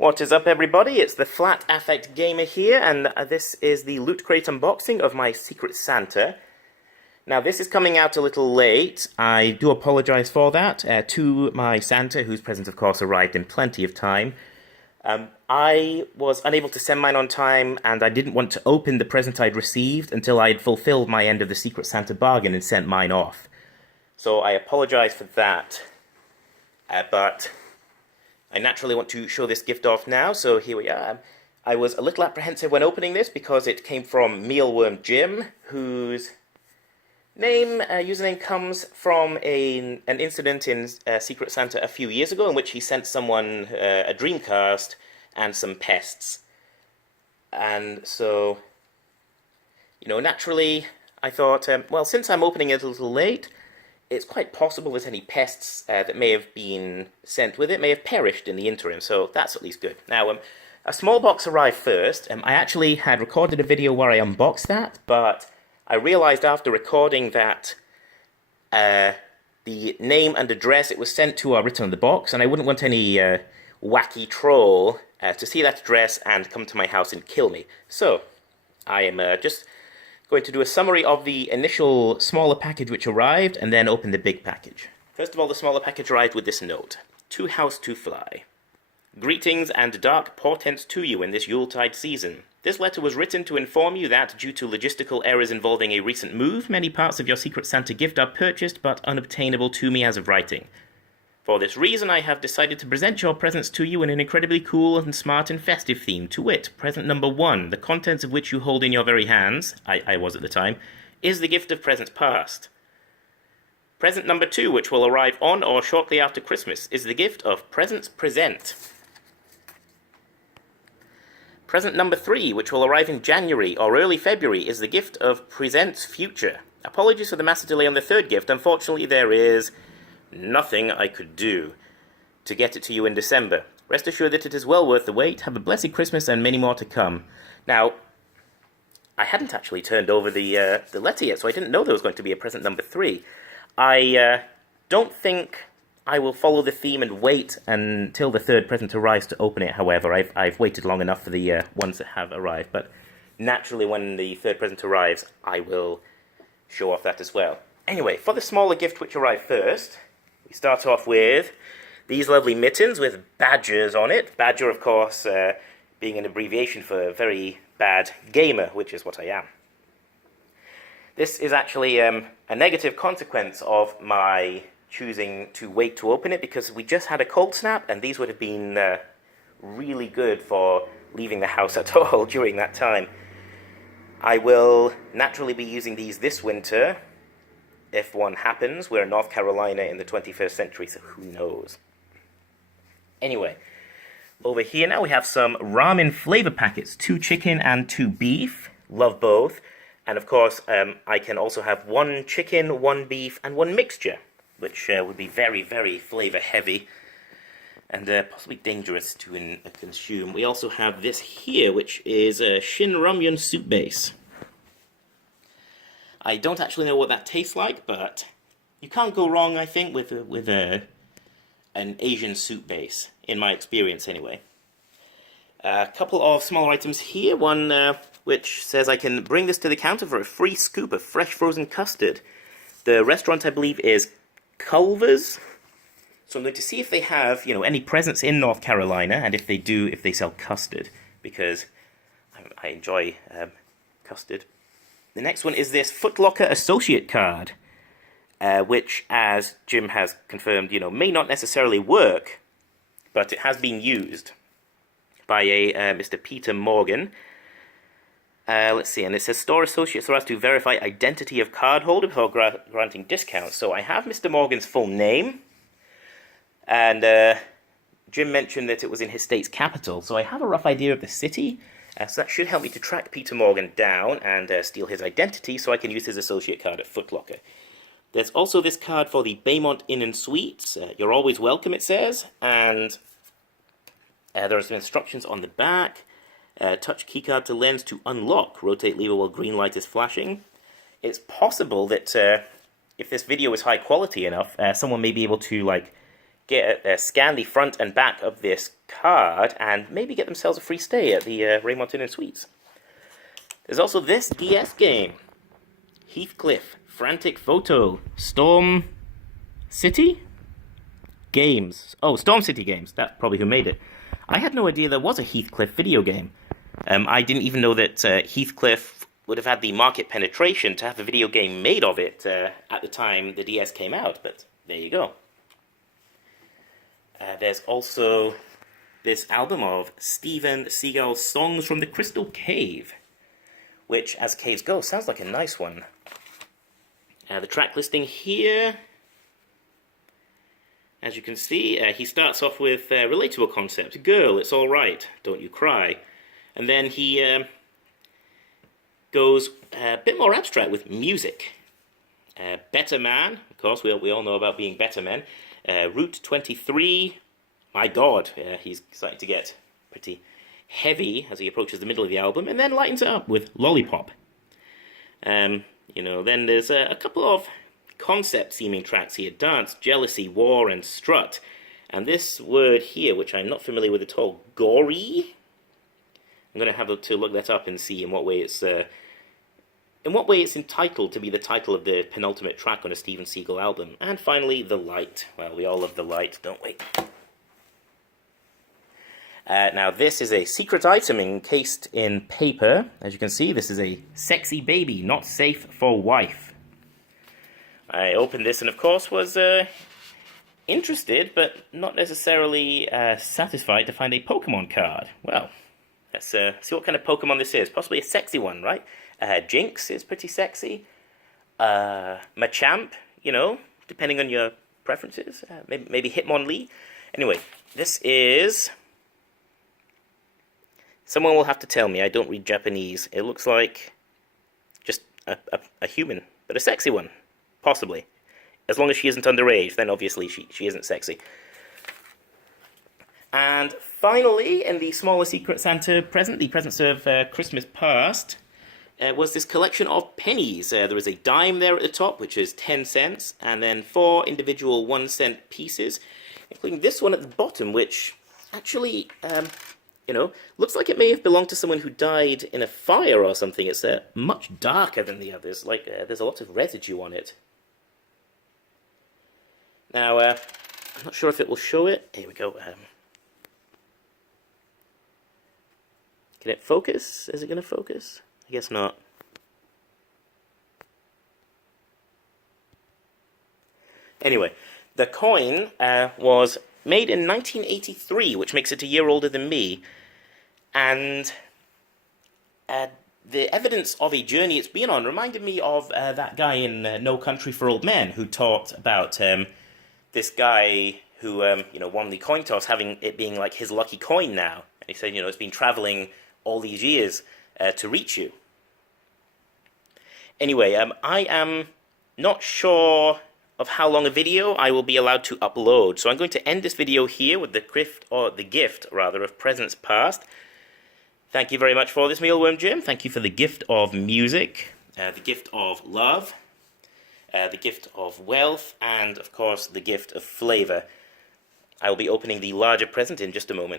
What is up, everybody? It's the Flat Affect Gamer here, and this is the Loot Crate unboxing of my Secret Santa. Now, this is coming out a little late. I do apologize for that to my Santa, whose present, of course, arrived in plenty of time. I was unable to send mine on time, and I didn't want to open the present I'd received until I'd fulfilled my end of the Secret Santa bargain and sent mine off. So I apologize for that. But I naturally want to show this gift off now, so here we are. I was a little apprehensive when opening this because it came from Mealworm Jim, whose username comes from an incident in Secret Santa a few years ago in which he sent someone a Dreamcast and some pests. And so, naturally I thought, well, since I'm opening it a little late, it's quite possible that any pests that may have been sent with it may have perished in the interim, so that's at least good. Now, a small box arrived first. I actually had recorded a video where I unboxed that, but I realized after recording that the name and address it was sent to are written on the box, and I wouldn't want any wacky troll to see that address and come to my house and kill me. So, I am just going to do a summary of the initial smaller package which arrived, and then open the big package. First of all, the smaller package arrived with this note. To House to Fly. Greetings and dark portents to you in this Yuletide season. This letter was written to inform you that, due to logistical errors involving a recent move, many parts of your Secret Santa gift are purchased but unobtainable to me as of writing. For this reason, I have decided to present your presents to you in an incredibly cool and smart and festive theme, to wit, present number 1, the contents of which you hold in your very hands, I was at the time, is the gift of presents past. Present number 2, which will arrive on or shortly after Christmas, is the gift of presents present. Present number 3, which will arrive in January or early February, is the gift of presents future. Apologies for the massive delay on the third gift. Unfortunately, there is nothing I could do to get it to you in December. Rest assured that it is well worth the wait. Have a blessed Christmas and many more to come. Now, I hadn't actually turned over the letter yet, so I didn't know there was going to be a present number 3. I don't think I will follow the theme and wait until the third present arrives to open it, however. I've waited long enough for the ones that have arrived, but naturally when the third present arrives, I will show off that as well. Anyway, for the smaller gift which arrived first, we start off with these lovely mittens with badgers on it. Badger, of course, being an abbreviation for very bad gamer, which is what I am. This is actually a negative consequence of my choosing to wait to open it, because we just had a cold snap, and these would have been really good for leaving the house at all during that time. I will naturally be using these this winter, if one happens. We're in North Carolina in the 21st century, so who knows. Anyway, over here now we have some ramen flavor packets, 2 chicken and 2 beef. Love both. And of course, I can also have 1 chicken, 1 beef, and 1 mixture, which would be very, very flavor heavy and possibly dangerous to consume. We also have this here, which is a Shin Ramyun soup base. I don't actually know what that tastes like, but you can't go wrong, I think, with an Asian soup base, in my experience anyway. A couple of smaller items here. One which says I can bring this to the counter for a free scoop of fresh frozen custard. The restaurant, I believe, is Culver's. So I'm going to see if they have, any presents in North Carolina, and if they do, if they sell custard, because I enjoy custard. The next one is this Foot Locker Associate card, which, as Jim has confirmed, may not necessarily work, but it has been used by a Mr. Peter Morgan. Let's see, and it says store associates are asked to verify identity of cardholder before granting discounts. So I have Mr. Morgan's full name, and Jim mentioned that it was in his state's capital, so I have a rough idea of the city. So that should help me to track Peter Morgan down and steal his identity so I can use his associate card at Foot Locker. There's also this card for the Baymont Inn and Suites. You're always welcome, it says, and there are some instructions on the back. Touch keycard to lens to unlock. Rotate lever while green light is flashing. It's possible that if this video is high quality enough, someone may be able to scan the front and back of this card and maybe get themselves a free stay at the Raymond Inn Suites. There's also this DS game, Heathcliff Frantic Photo Storm City Games. Oh, Storm City Games. That's probably who made it. I had no idea there was a Heathcliff video game. I didn't even know that Heathcliff would have had the market penetration to have a video game made of it at the time the DS came out, but there you go. There's also this album of Steven Seagal's Songs from the Crystal Cave, which, as caves go, sounds like a nice one. The track listing here, as you can see, he starts off with relatable concepts. Girl, it's all right, don't you cry. And then he goes a bit more abstract with music. Better Man, of course, we all know about being better men. Route 23, my God, he's starting to get pretty heavy as he approaches the middle of the album, and then lightens it up with Lollipop. Then there's a couple of concept-seeming tracks here: Dance, Jealousy, War, and Strut. And this word here, which I'm not familiar with at all, Gory? I'm going to have to look that up and see in what way it's entitled to be the title of the penultimate track on a Steven Seagal album. And finally, The Light. Well, we all love The Light, don't we? Now, this is a secret item encased in paper. As you can see, this is a sexy baby, not safe for wife. I opened this and, of course, was interested, but not necessarily satisfied to find a Pokemon card. Well, let's see what kind of Pokemon this is. Possibly a sexy one, right? Jinx is pretty sexy. Machamp, depending on your preferences. Maybe Hitmonlee. Anyway, this is... Someone will have to tell me, I don't read Japanese. It looks like just a human, but a sexy one, possibly. As long as she isn't underage, then obviously she isn't sexy. And finally, in the smaller Secret Santa present, the presents of Christmas past, was this collection of pennies. There is a dime there at the top, which is 10 cents, and then 4 individual 1-cent pieces, including this one at the bottom, which actually... looks like it may have belonged to someone who died in a fire or something. It's much darker than the others. Like, there's a lot of residue on it. Now, I'm not sure if it will show it. Here we go. Can it focus? Is it going to focus? I guess not. Anyway, the coin was made in 1983, which makes it a year older than me. And the evidence of a journey it's been on reminded me of that guy in No Country for Old Men who talked about this guy who won the coin toss, having it being like his lucky coin now. And he said, it's been traveling all these years to reach you. Anyway, I am not sure of how long a video I will be allowed to upload, so I'm going to end this video here with the gift of presents past. Thank you very much for this, Mealworm Jim. Thank you for the gift of music, the gift of love, the gift of wealth, and, of course, the gift of flavor. I will be opening the larger present in just a moment.